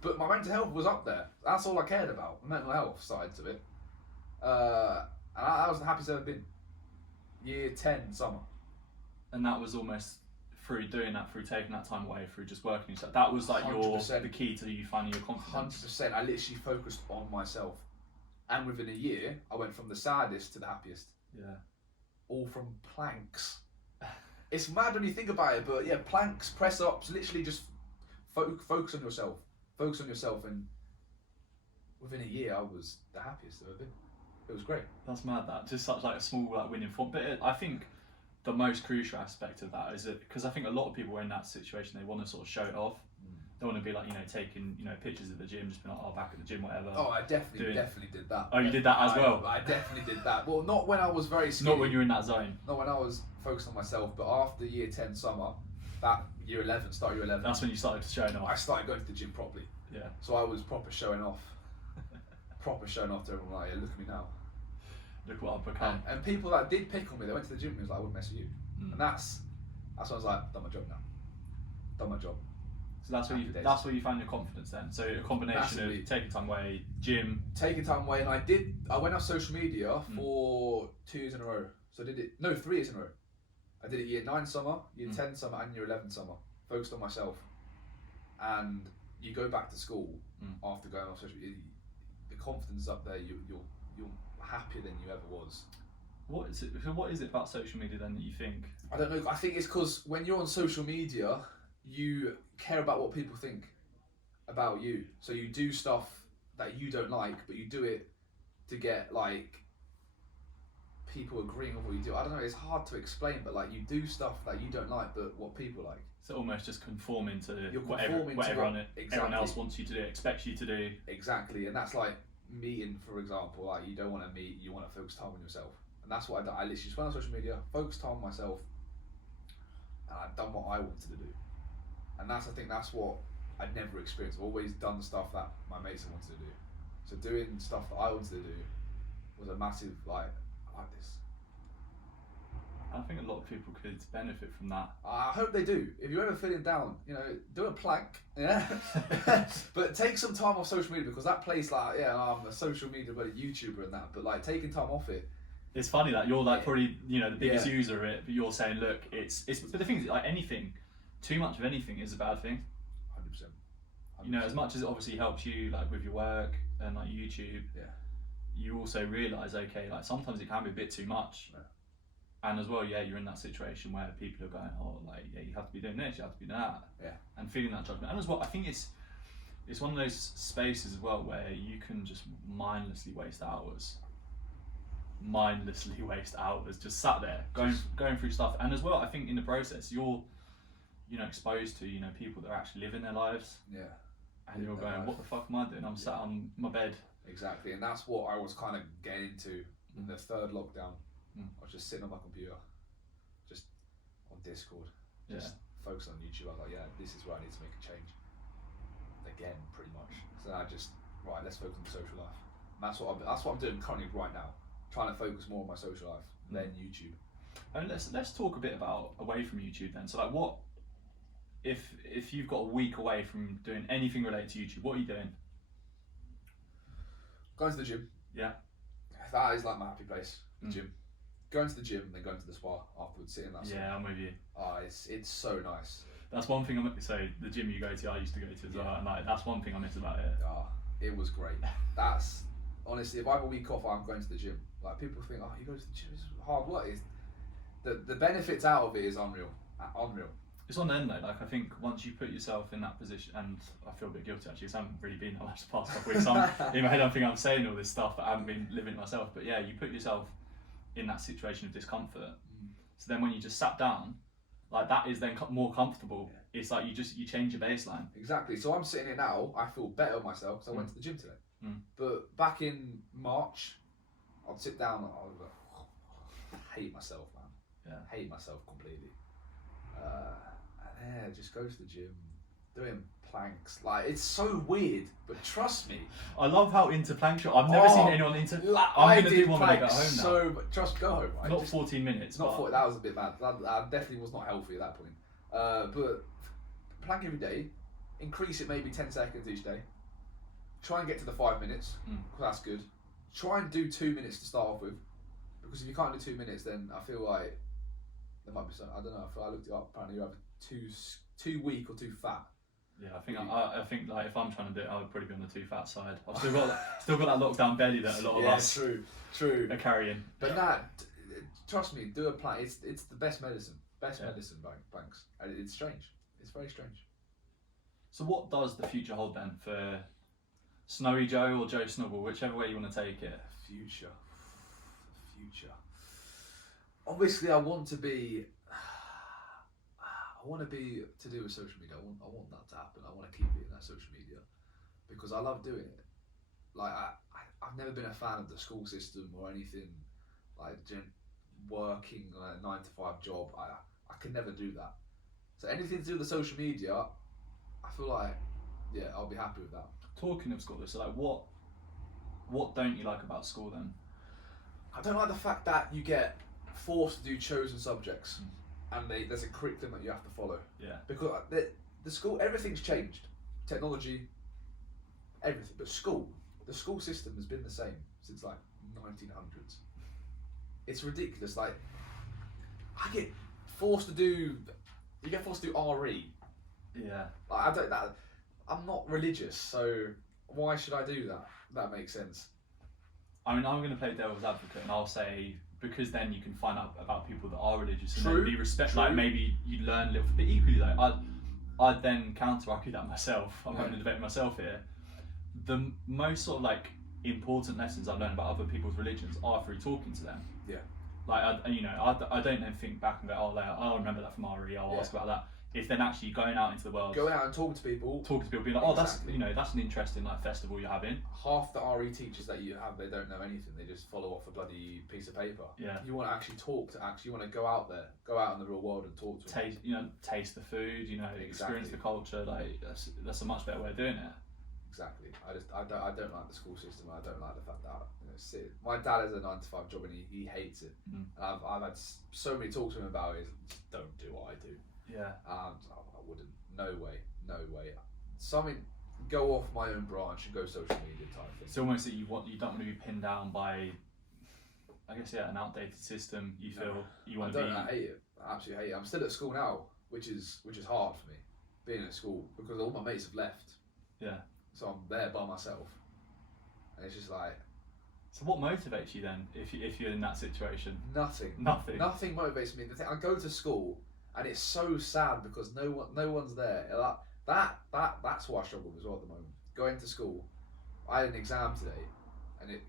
but my mental health was up there. That's all I cared about, the mental health sides of it. And I was the happiest I've ever been. Year 10 summer. And that was almost through doing that, through taking that time away, through just working yourself. That was like 100%. the key to you finding your confidence. 100%. I literally focused on myself. And within a year, I went from the saddest to the happiest. Yeah. All from planks. It's mad when you think about it, but yeah, planks, press ups, literally just focus on yourself. Focus on yourself, and within a year, I was the happiest I've ever been. It was great. That's mad. That just such like a small like winning form. But I think the most crucial aspect of that is that, because I think a lot of people are in that situation, they want to sort of show it off. They want to be like, taking pictures at the gym, just being like, "Oh, back at the gym, whatever." Oh, I definitely did that. Oh, you did that as well. I definitely did that. Well, not when I was very skinny. Not when you're in that zone. Not when I was focused on myself, but after year 10 summer, that year 11, start year 11. That's when you started showing off. I started going to the gym properly. Yeah. So I was proper showing off. To everyone, like, "Yeah, look at me now. Look what I've become." And people that did pick on me, they went to the gym and was like, "I wouldn't mess with you." And that's when I was like, "Done my job now. Done my job." So that's where you found your confidence then. So a combination of taking time away, gym. Taking time away, and I went off social media for 2 years in a row. So 3 years in a row. I did it year 9 summer, year 10 summer, and year 11 summer. Focused on myself. And you go back to school after going off social media, the confidence is up there, you're happier than you ever was. What is it about social media then that you think? I don't know. I think it's because when you're on social media, you care about what people think about you. So you do stuff that you don't like, but you do it to get like people agreeing with what you do. I don't know, it's hard to explain, but like you do stuff that you don't like, but what people like. So almost just conforming to what everyone else wants you to do, expects you to do. Exactly, and that's like meeting, for example. Like you don't want to meet, you want to focus time on yourself. And that's what I did. I literally just went on social media, focused time on myself, and I've done what I wanted to do. And I think that's what I'd never experienced. I've always done stuff that my mates wanted to do. So doing stuff that I wanted to do was a massive, like, I like this. I think a lot of people could benefit from that. I hope they do. If you're ever feeling down, do a plank, yeah. But take some time off social media, because that place, like, I'm a social media YouTuber and that, but like taking time off it. It's funny that you're like probably the biggest user of it, but you're saying, look, it's. But the thing is, like anything, too much of anything is a bad thing. 100%. As much as it obviously helps you like with your work and like YouTube, you also realise, okay, like sometimes it can be a bit too much. Yeah. And as well, you're in that situation where people are going, oh, like, you have to be doing this, you have to be doing that. Yeah. And feeling that judgment. And as well, I think it's one of those spaces as well where you can just mindlessly waste hours. Just sat there, going through stuff. And as well, I think in the process, you're exposed to, people that are actually living their lives. Yeah. And you're going, what the fuck am I doing? I'm sat on my bed. Exactly, and that's what I was kind of getting into in the third lockdown. I was just sitting on my computer, just on Discord, just focusing on YouTube. I was like, yeah, this is where I need to make a change. Again, pretty much. So I just, right, let's focus on the social life. And that's what I'm doing currently right now, trying to focus more on my social life than YouTube. And let's talk a bit about away from YouTube then. So like, what if you've got a week away from doing anything related to YouTube, what are you doing? Going to the gym. Yeah. That is like my happy place. The gym. Going to the gym and then going to the spa afterwards, sitting in that. Yeah, I'm with you. It's so nice. That's one thing so the gym you go to, I used to go to as well, and like that's one thing I miss about it. It was great. That's honestly, if I have a week off, I'm going to the gym. Like people think, you go to the gym, it's hard work. The benefits out of it is unreal. It's on them though. Like I think once you put yourself in that position, and I feel a bit guilty actually, because I haven't really been the past couple of weeks. In my head, I think I'm saying all this stuff, but I haven't been living it myself. But yeah, you put yourself in that situation of discomfort. So then when you just sat down, like that is then more comfortable. Yeah. It's like you change your baseline. Exactly. So I'm sitting here now. I feel better with myself because I went to the gym today. But back in March, I'd sit down and I was like, I hate myself, man. Yeah. Hate myself completely. Just go to the gym, doing planks. Like it's so weird, but trust me. I love how into planks you're. I've never seen anyone into. I'm gonna do one when I get home now. So trust, go home. Right? Not 14 minutes. Not 40. That was a bit mad. That definitely was not healthy at that point. But plank every day. Increase it maybe 10 seconds each day. Try and get to the 5 minutes because that's good. Try and do 2 minutes to start off with, because if you can't do 2 minutes, then I feel like there might be some. I don't know. If I looked it up, apparently you have too weak or too fat. Yeah, I think like if I'm trying to do it, I would probably be on the too fat side. I've still got that lockdown belly that a lot of us true are carrying. But trust me, do a plank. It's the best medicine. Medicine, planks. And it's strange. It's very strange. So what does the future hold then for Snowy Joe or Joe Snowball, whichever way you want to take it? Future. Obviously, I want to do with social media. I want that to happen. I want to keep it in that social media because I love doing it. Like I've never been a fan of the school system or anything like working a 9-to-5 job. I can never do that. So anything to do with the social media, I feel like I'll be happy with that. Talking of school, so like what don't you like about school then? I don't like the fact that you get forced to do chosen subjects. And there's a curriculum that you have to follow. Yeah. Because the school, everything's changed. Technology, everything. But the school system has been the same since like 1900s. It's ridiculous. Like, you get forced to do RE. Yeah. Like, I'm not religious, so why should I do that? That makes sense. I mean, I'm going to play devil's advocate, and I'll say, because then you can find out about people that are religious and then be respectful. Like maybe you learn a little bit. Equally, like I'd then counter-argue that myself. I'm having a debate with myself here. The most sort of like important lessons I've learned about other people's religions are through talking to them. Yeah. Like I don't then think back and go, I'll remember that from RE. I'll ask about that. It's then actually going out into the world, going out and talking to people, being like, that's an interesting like festival you're having. Half the RE teachers that you have, they don't know anything. They just follow off a bloody piece of paper. Yeah. You want to actually talk to you want to go out there, go out in the real world and talk to them. Taste the food, experience the culture. Like that's a much better way of doing it. Exactly. I don't like the school system. I don't like the fact that my dad has a 9-to-5 job and he hates it. And I've had so many talks to him about it. Just don't do what I do. Yeah. I wouldn't. No way. Something. Go off my own branch and go social media type thing. It's almost that you don't want to be pinned down by, I guess, an outdated system. You feel you want to be. I hate it. I absolutely hate it. I'm still at school now, which is hard for me, being at school because all my mates have left. Yeah. So I'm there by myself, and it's just like. So what motivates you then, if you're in that situation? Nothing motivates me. I go to school. And it's so sad because no one's there. That's what I struggle with as well at the moment. Going to school, I had an exam today, and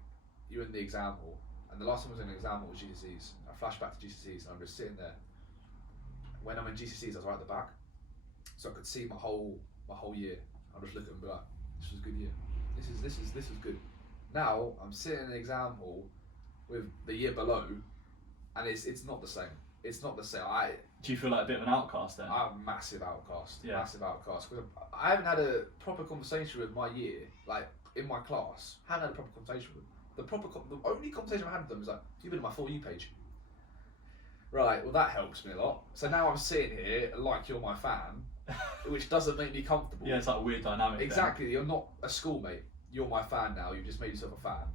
you're in the exam hall, and the last time I was in an exam hall was GCSEs. I flashed back to GCSEs, and I'm just sitting there. When I'm in GCSEs, I was right at the back, so I could see my whole year. I just look at it and be like, this was a good year. This is good. Now I'm sitting in an exam hall with the year below, and it's not the same. It's not the same. Do you feel like a bit of an outcast then? I'm a massive outcast. Yeah. Massive outcast. Because I haven't had a proper conversation with my year, like in my class. I haven't had a proper conversation with them. The only conversation I had with them is like, you've been on my For You page. Right, well that helps me a lot. So now I'm sitting here like you're my fan, which doesn't make me comfortable. Yeah, it's like a weird dynamic. Exactly, then. You're not a schoolmate. You're my fan now. You've just made yourself a fan,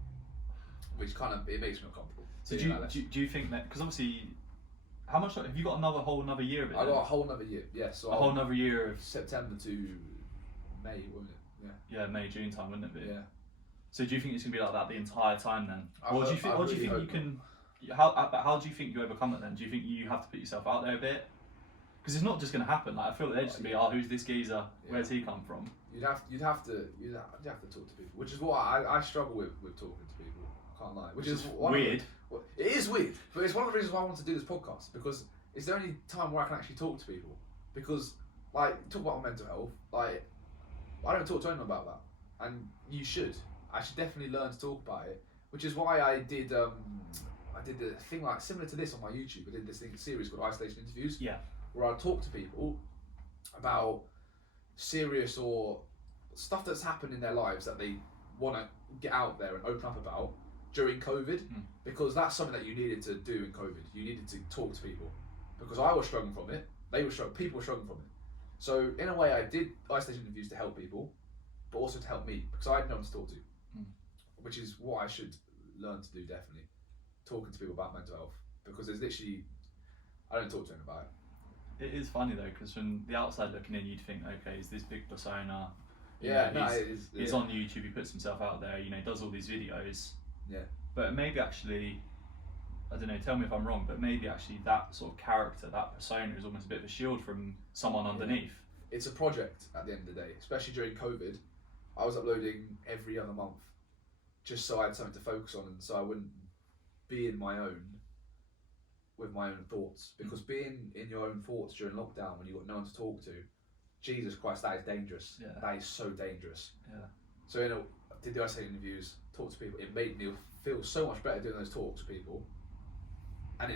which kind of it makes me uncomfortable. So do you think that, because obviously, how much have you got? Whole another year of it? I got a whole another year. Yeah, so a whole another year of September to May, wasn't it? Yeah. Yeah, May, June time, wouldn't it be? Yeah. So do you think it's gonna be like that the entire time then? Or do you think you can? How do you think you overcome it then? Do you think you have to put yourself out there a bit? Because it's not just gonna happen. Like I feel like they're just gonna be, oh, who's this geezer? Where's he come from? You'd have to talk to people, which is what I struggle with talking to people. I can't lie. Which is weird. It is weird, but it's one of the reasons why I want to do this podcast, because it's the only time where I can actually talk to people. Because like talk about my mental health, like I don't talk to anyone about that, and you should. I should definitely learn to talk about it, which is why I did the thing like similar to this on my YouTube. I did this series called Isolation Interviews. Yeah. Where I talk to people about serious or stuff that's happened in their lives that they want to get out there and open up about during COVID, because that's something that you needed to do in COVID. You needed to talk to people, because I was struggling from it. People were struggling from it. So in a way, I did isolation interviews to help people, but also to help me, because I had no one to talk to, which is what I should learn to do, definitely. Talking to people about mental health, because there's literally, I don't talk to anyone about it. It is funny though, because from the outside looking in, you'd think, okay, is this big persona? He's on YouTube, he puts himself out there, he does all these videos. Yeah. But maybe actually, I don't know, tell me if I'm wrong, but maybe actually that sort of character, that persona is almost a bit of a shield from someone underneath. Yeah. It's a project at the end of the day, especially during COVID. I was uploading every other month, just so I had something to focus on, and so I wouldn't be in my own, with my own thoughts. Because being in your own thoughts during lockdown when you've got no one to talk to, Jesus Christ, that is dangerous. Yeah. That is so dangerous. Yeah. So I did the isolation interviews, talked to people. It made me feel so much better doing those talks to people, and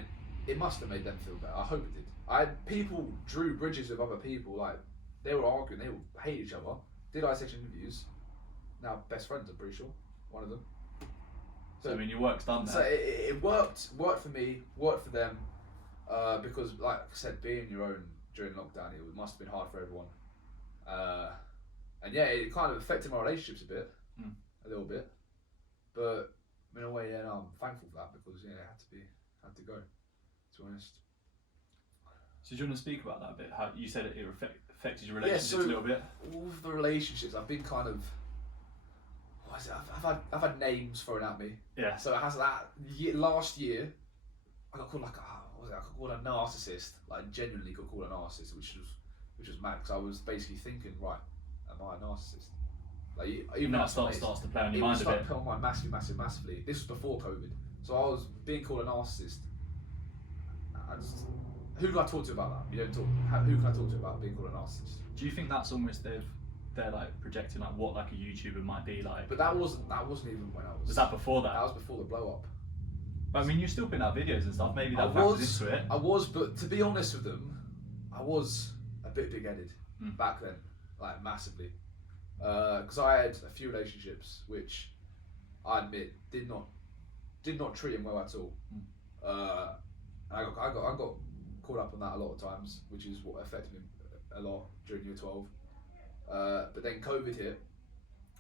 it must have made them feel better. I hope it did. People drew bridges with other people. Like they were arguing, they would hate each other. Did isolation interviews. Now best friends, I'm pretty sure. One of them. So I mean, your work's done there. So it worked for me, worked for them, because like I said, being your own during lockdown, it must have been hard for everyone. And yeah, it kind of affected my relationships a little bit. But in a way, I'm thankful for that, because it had to go, to be honest. So do you want to speak about that a bit? How you said it affected your relationships a little bit? All of the relationships, I've been kind of, I've had names thrown at me. Yeah. So it has that last year, I got called I got called a narcissist. Like genuinely got called a narcissist, which was mad, because I was basically thinking, right, am I a narcissist? Like even that starts to play on your mind a bit. It started on my massively. This was before COVID, so I was being called a narcissist. Who do I talk to about that? You don't talk. Who can I talk to about being called a narcissist? Do you think that's almost they're like projecting like what like a YouTuber might be like? But that wasn't even when I was. Was that before that? That was before the blow up. But I mean, you're still putting out videos and stuff. Maybe that factors into it. I was, but to be honest with them, I was a bit big-headed back then, like massively, because I had a few relationships which I admit did not treat him well at all. And I got caught up on that a lot of times, which is what affected me a lot during year 12. But then COVID hit,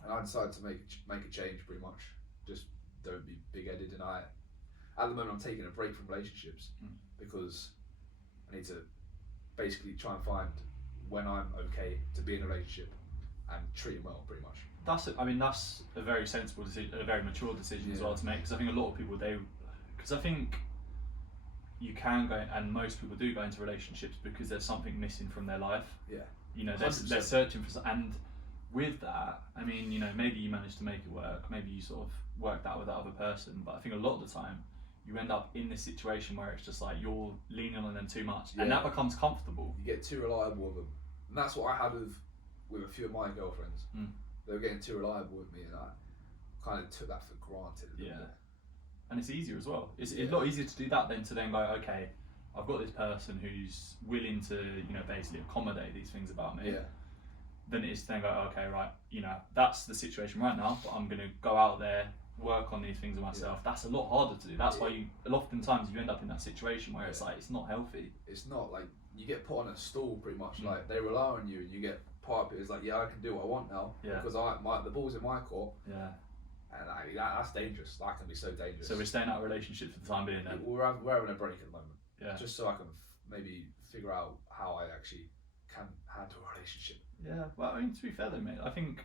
and I decided to make a change, pretty much. Just don't be big-headed, and at the moment I'm taking a break from relationships because I need to basically try and find when I'm okay to be in a relationship and treat him well, pretty much. That's a very sensible decision, a very mature decision as well to make, because I think a lot of people because I think you can go, and most people do go into relationships because there's something missing from their life. Yeah. They're searching for, and with that, I mean, maybe you managed to make it work, maybe you sort of worked out with that other person, but I think a lot of the time you end up in this situation where it's just like you're leaning on them too much, and that becomes comfortable. You get too reliable with them. And that's what I had with a few of my girlfriends. They were getting too reliable with me, and I kind of took that for granted a little bit. And it's easier as well. It's a lot easier to do that than to then go, okay, I've got this person who's willing to, you know, basically accommodate these things about me. Then it is to then go, okay, right, you know, that's the situation right now, but I'm going to go out there, work on these things with myself. That's a lot harder to do. That's why oftentimes you end up in that situation where it's like, it's not healthy. It's not like, you get put on a stool pretty much. Like, they rely on you, and you get part of it is like, I can do what I want now because the ball's in my court. And that's dangerous. That can be so dangerous. So we're staying out of relationships for the time being then? We're having a break at the moment. Just so I can maybe figure out how I actually can handle a relationship. Well, I mean, to be fair though, mate, I think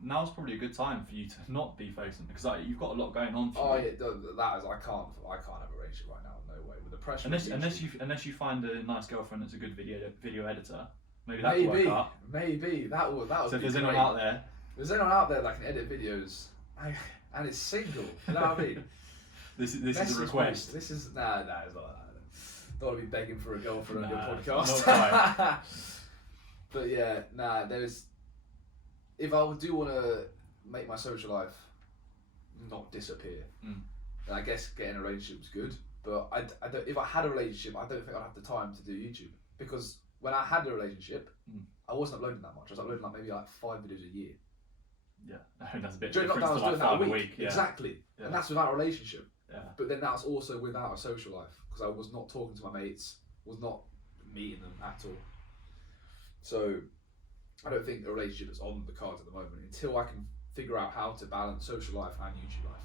now's probably a good time for you to not be focusing, because you've got a lot going on for you. That is, I can't have a relationship right now, no way. With the pressure. Unless you find a nice girlfriend that's a good video editor, maybe that will work out. Maybe that would. So if there's anyone out there that can edit videos and is single, you know what I mean? This is a request. This is it's not that. Don't want to be begging for a girlfriend on your podcast. Not quite. But if I do want to make my social life not disappear, then I guess getting a relationship is good. But I don't. If I had a relationship, I don't think I'd have the time to do YouTube, because when I had a relationship, I wasn't uploading that much. I was uploading maybe 5 videos a year. I think that's a bit during different lockdown, to I was doing 5 that a week. Exactly, and that's without a relationship. But then that's also without a social life, because I was not talking to my mates, was not meeting them at all. So I don't think a relationship is on the cards at the moment until I can figure out how to balance social life and YouTube life.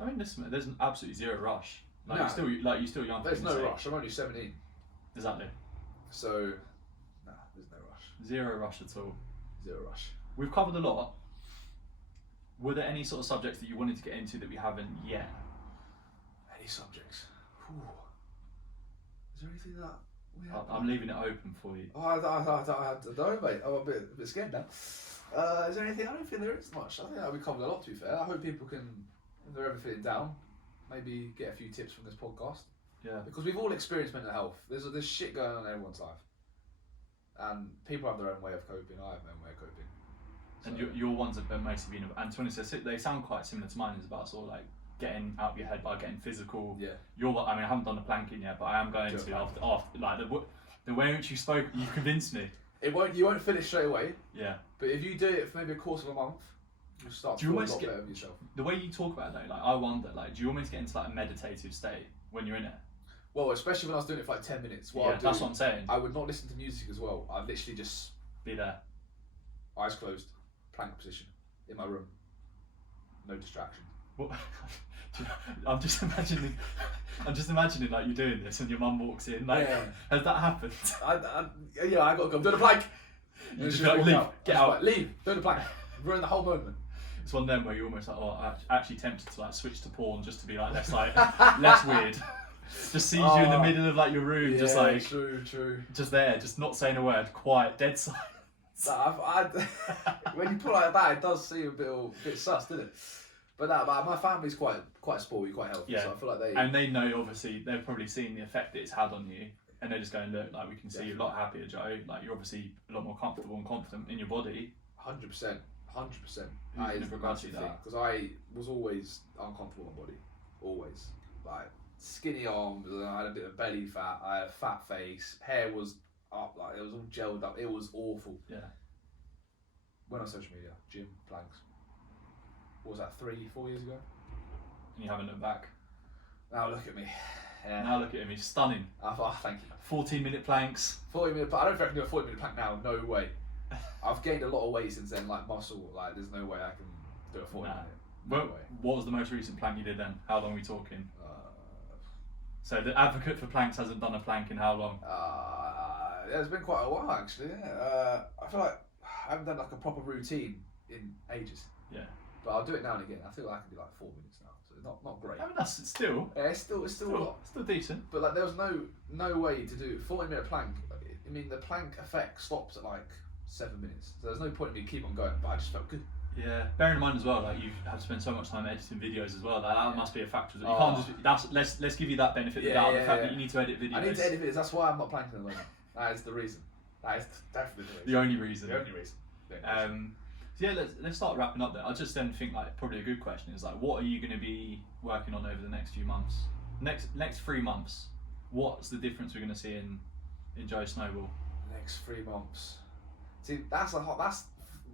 I mean, there's an absolutely zero rush. You're still young. There's no rush. I'm only 17. Exactly. So there's no rush. Zero rush at all. Zero rush. We've covered a lot. Were there any sort of subjects that you wanted to get into that we haven't yet? Any subjects? Is there anything that we haven't? I'm leaving it open for you. I don't know, mate. I'm a bit scared now. Is there anything? I don't think there is much. I think that we covered a lot, to be fair. I hope people can, if they're ever feeling down, maybe get a few tips from this podcast. Because we've all experienced mental health. There's shit going on in everyone's life. And people have their own way of coping. I have my own way of coping. And your ones have mostly been, and to be honest, they sound quite similar to mine. It's about sort of like getting out of your head by getting physical. I haven't done the planking yet, but I am going to after like the way in which you spoke, you convinced me. You won't finish straight away. But if you do it for maybe a course of a month, you'll start to feel a lot better with yourself. The way you talk about it though, I wonder, do you almost get into a meditative state when you're in it? Well, especially when I was doing it for 10 minutes. That's what I'm saying. I would not listen to music as well. I'd literally just be there, eyes closed, plank position, in my room, no distraction. What? I'm just imagining like you're doing this and your mum walks in. Has that happened? I got to go. I'm doing a plank. You just go, leave, get out. Leave, doing a plank. Ruin the whole moment. It's one of them where you're almost I'm actually tempted to switch to porn just to be less weird. Just sees you in the middle of your room, just true. Just there, just not saying a word, quiet, dead silence. When you put it like that, it does seem a bit sus, doesn't it? But my family's quite sporty, quite healthy. So I feel like they know, obviously they've probably seen the effect that it's had on you, and they're just going, look, we can see you're a lot happier, Joe. You're obviously a lot more comfortable and confident in your body. 100%. That is the massive thing, because I was always uncomfortable in my body, always. Skinny arms, I had a bit of belly fat, I had a fat face, hair was up, it was all gelled up, it was awful. Went on social media, gym, planks. What was that, 3-4 years ago? And you haven't looked back. Now look at me. Now look at him, he's stunning. Thank you. 14-minute planks. 40-minute, I don't think I can do a 40-minute plank now, no way. I've gained a lot of weight since then, muscle, there's no way I can do a 40-minute. No way. What was the most recent plank you did then? How long are we talking? So the advocate for planks hasn't done a plank in how long? It's been quite a while actually. I feel like I haven't done a proper routine in ages. But I'll do it now and again. I feel like I can do 4 minutes now, so it's not great. I mean, that's still. Yeah, it's still a lot. Still decent. But there was no way to do 40-minute plank. I mean, the plank effect stops at 7 minutes. So there's no point in me keep on going. But I just felt good. Yeah, bearing in mind as well, you've had to spend so much time editing videos as well. That must be a factor. You can't just. Let's give you that benefit of the doubt. The fact that you need to edit videos. I need to edit videos. That's why I'm not planking at the moment. That is the reason. That is definitely the only reason. The only reason. So yeah, let's start wrapping up there. I just then think like probably a good question is like, what are you going to be working on over the next few months? Next 3 months. What's the difference we're going to see in Joe Snowball? Next 3 months. See, that's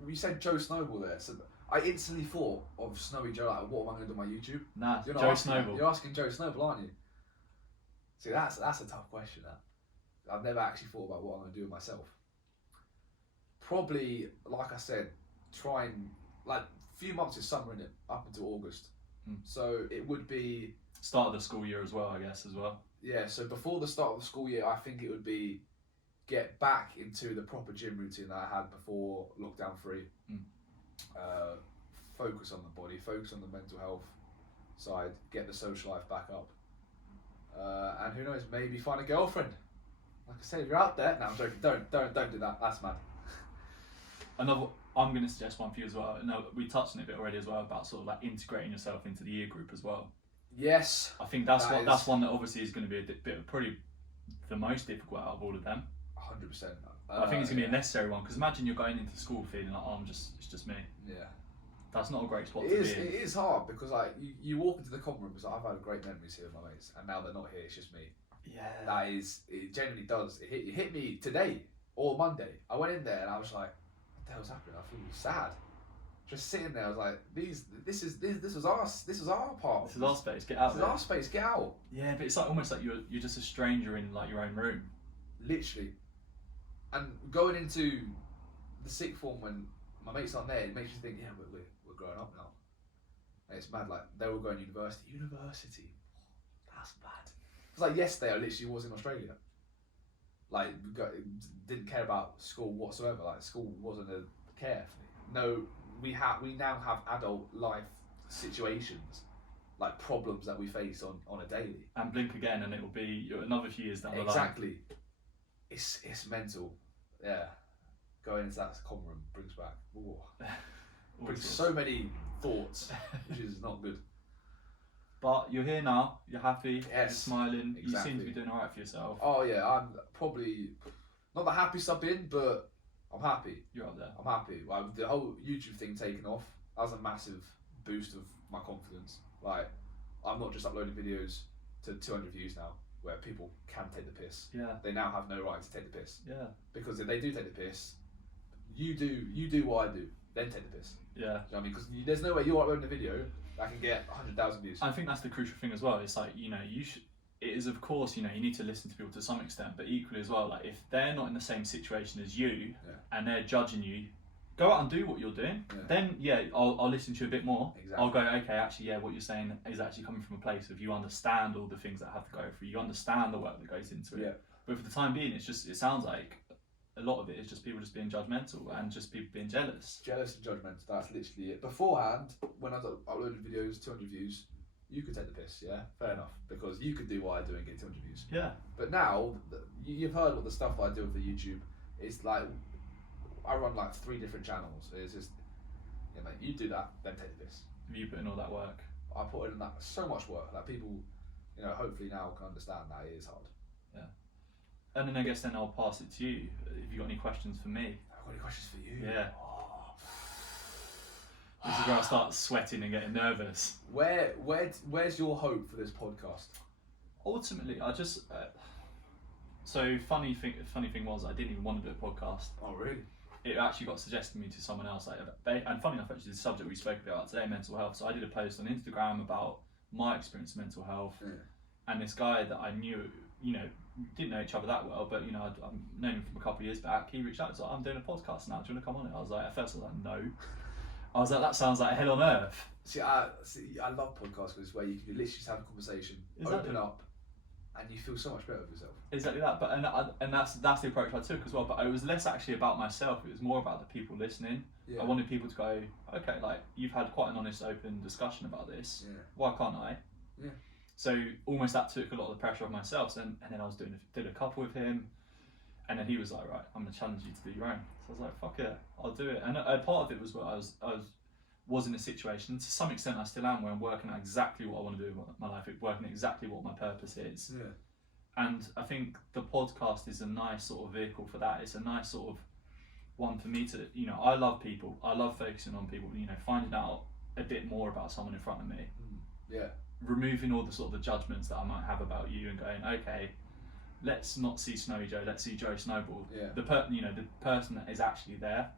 you said Joe Snowball there, so I instantly thought of Snowy Joe. Like, what am I going to do on my YouTube? Nah, Joe Snowball. You're asking Joe Snowball, aren't you? See, that's a tough question. That I've never actually thought about what I'm going to do with myself. Probably, like I said, try and like a few months is summer, innit? Up until August. So it would be start of the school year as well, I guess, as well. Yeah, so before the start of the school year, I think it would be get back into the proper gym routine that I had before lockdown 3. Focus on the body, focus on the mental health side, get the social life back up. And who knows, maybe find a girlfriend. Like I said, if you're out there, no, I'm joking, don't do that, that's mad. I'm going to suggest one for you as well. No, we touched on it a bit already as well about sort of like integrating yourself into the year group as well. Yes. I think that's one that obviously is going to be a bit of probably the most difficult out of all of them. 100%. I think it's going to be a necessary one because imagine you're going into school feeling like, oh, it's just me. Yeah. That's not a great spot to be in. It is hard because like you walk into the common room, like, I've had great memories here with my mates, and now they're not here. It's just me. Yeah. It genuinely does. It hit me today or Monday. I went in there and I was like, what the hell's happening? I feel sad. Just sitting there, I was like, this was our part. This is our space. Get out. This is our space. Get out. Yeah, but it's like almost like you're just a stranger in like your own room. Literally. And going into the sixth form when my mates aren't there, it makes you think, yeah, we're growing up now. And it's mad. Like they were going university. That's mad. It's like yesterday, I literally was in Australia. Like didn't care about school whatsoever. Like school wasn't a care for me. No. We now have adult life situations, like problems that we face on a daily. And blink again, and it will be another few years down the line. Exactly. It's mental. Yeah. Going into that common room brings back. Brings so many thoughts, which is not good. But you're here now. You're happy. Yes. You're smiling. Exactly. You seem to be doing all right for yourself. Oh yeah, I'm probably not the happiest I've been, but I'm happy. You're up there. I'm happy. Like, the whole YouTube thing taking off, that was a massive boost of my confidence. Like, I'm not just uploading videos to 200 views now, where people can take the piss. Yeah. They now have no right to take the piss. Yeah. Because if they do take the piss, you do what I do, then take the piss. Yeah. Do you know what I mean? Because there's no way you're uploading a video that can get 100,000 views. I think that's the crucial thing as well. It's like, you should. It is, of course, you need to listen to people to some extent, but equally as well, like if they're not in the same situation as you and they're judging you, go out and do what you're doing. Then I'll listen to you a bit more. Exactly. I'll go, okay, actually, what you're saying is actually coming from a place of you understand all the things that have to go through. You understand the work that goes into it. Yeah. But for the time being, it sounds like a lot of it is just people just being judgmental and just people being jealous. Jealous and judgmental. That's literally it. Beforehand, when I uploaded videos, 200 views. You could take the piss, yeah? Fair enough. Because you could do what I do and get 200 views. Yeah. But now, you've heard what the stuff that I do with the YouTube. It's like, I run like 3 different channels. It's just, yeah, mate, you do that, then take the piss. You put in all that work. I put in that so much work. Like people, hopefully now can understand that it is hard. Yeah. And then I guess then I'll pass it to you. If you've got any questions for me. I've got any questions for you? Yeah. This is where I start sweating and getting nervous. Where's your hope for this podcast? Ultimately, I just so funny thing was I didn't even want to do a podcast. Oh really? It actually got suggested to me to someone else. And funny enough, actually, the subject we spoke about today, mental health. So I did a post on Instagram about my experience of mental health, and this guy that I knew, didn't know each other that well, but I've known him from a couple of years back. He reached out and was like, I'm doing a podcast now. Do you want to come on it? I was like, at first I was like, no. I was like, that sounds like hell on earth. See, I love podcasts because it's where you can literally just have a conversation, open up, and you feel so much better with yourself. Exactly that, but and that's the approach I took as well. But it was less actually about myself; it was more about the people listening. Yeah. I wanted people to go, okay, like you've had quite an honest, open discussion about this. Yeah. Why can't I? Yeah. So almost that took a lot of the pressure off myself. So, and then I was did a couple with him, and then he was like, right, I'm gonna challenge you to do your own. So I was like, fuck it, I'll do it. And part of it was where I was in a situation, to some extent I still am, where I'm working out exactly what I want to do with my life, working exactly what my purpose is. Yeah. And I think the podcast is a nice sort of vehicle for that. It's a nice sort of one for me to, you know, I love people. I love focusing on people, you know, finding out a bit more about someone in front of me. Yeah. Removing all the sort of the judgments that I might have about you and going, okay, let's not see Snowy Joe, let's see Joe Snowball. Yeah. The person that is actually there.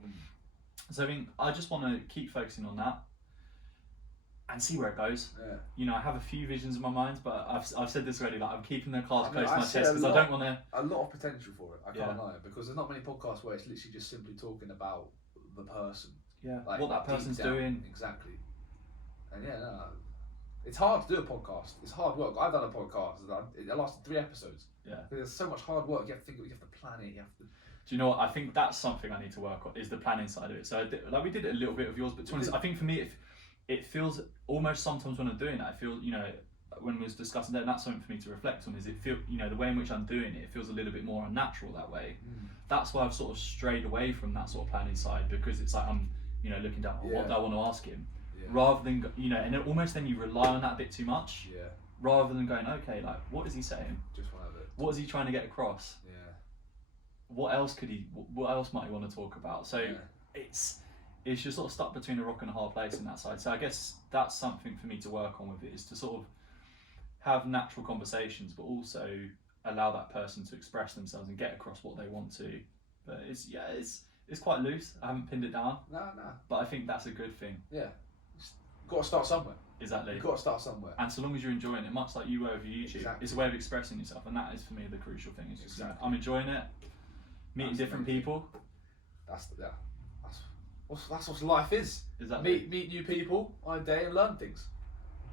So I think I just want to keep focusing on that and see where it goes. Yeah. You know, I have a few visions in my mind, but I've said this already, like I'm keeping the cards close to my chest see because I don't want to. a lot of potential for it. I can't lie, because there's not many podcasts where it's literally just simply talking about the person. Yeah. Like, what that person's deep down. doing. Exactly. And yeah, no, it's hard to do a podcast. It's hard work. I've done a podcast. It lasted 3 episodes. Yeah. There's so much hard work. You have to think. You have to plan it. You have to. Do you know what? I think that's something I need to work on, is the planning side of it. So like we did a little bit of yours, but to be honest, I think for me it feels almost sometimes when I'm doing that, I feel, you know, when we was discussing that, and that's something for me to reflect on, is it feel, you know, the way in which I'm doing it feels a little bit more unnatural that way. That's why I've sort of strayed away from that sort of planning side, because it's like I'm, you know, looking down, what do I want to ask him? Rather than, you know, and then almost then you rely on that a bit too much. Yeah. Rather than going, okay, like, what is he saying? Just one of it. What is he trying to get across? Yeah. What else might he want to talk about? So it's just sort of stuck between a rock and a hard place in that side. So I guess that's something for me to work on with it, is to sort of have natural conversations, but also allow that person to express themselves and get across what they want to. But it's quite loose. I haven't pinned it down. No. But I think that's a good thing. Yeah. You've got to start somewhere. Exactly. You've got to start somewhere. And so long as you're enjoying it, much like you were with YouTube, it's a way of expressing yourself, and that is for me the crucial thing. It's just I'm enjoying it, meeting different people. That's what life is. Exactly. Meet new people on a day and learn things.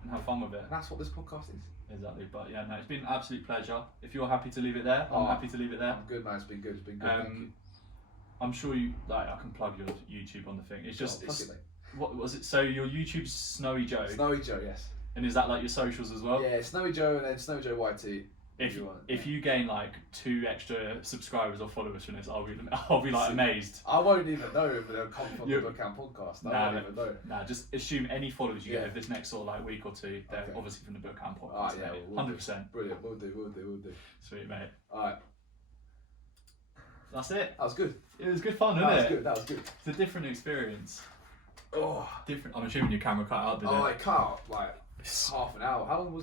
And have fun with it. And that's what this podcast is. Exactly. But yeah, no, it's been an absolute pleasure. If you're happy to leave it there, I'm happy to leave it there. I'm good, man. It's been good. Thank you. I'm sure you I can plug your YouTube on the thing. It's just what was it? So your YouTube's Snowy Joe. Snowy Joe, yes. And is that like your socials as well? Yeah, Snowy Joe and then Snowy Joe YT. If you gain like 2 extra subscribers or followers from this, I'll be like amazed. I won't even know if they'll come from the Bookcamp podcast. I won't even know. Nah, just assume any followers you get this next sort of like week or 2, they're obviously from the Bookcamp podcast. Yeah, 100%. Brilliant. We'll do. Sweet, mate. Alright. That's it. That was good. It was good fun, wasn't it? That was good. It's a different experience. Oh. Different. I'm assuming your camera cut out, did it? Oh, it cut out like half an hour. How long was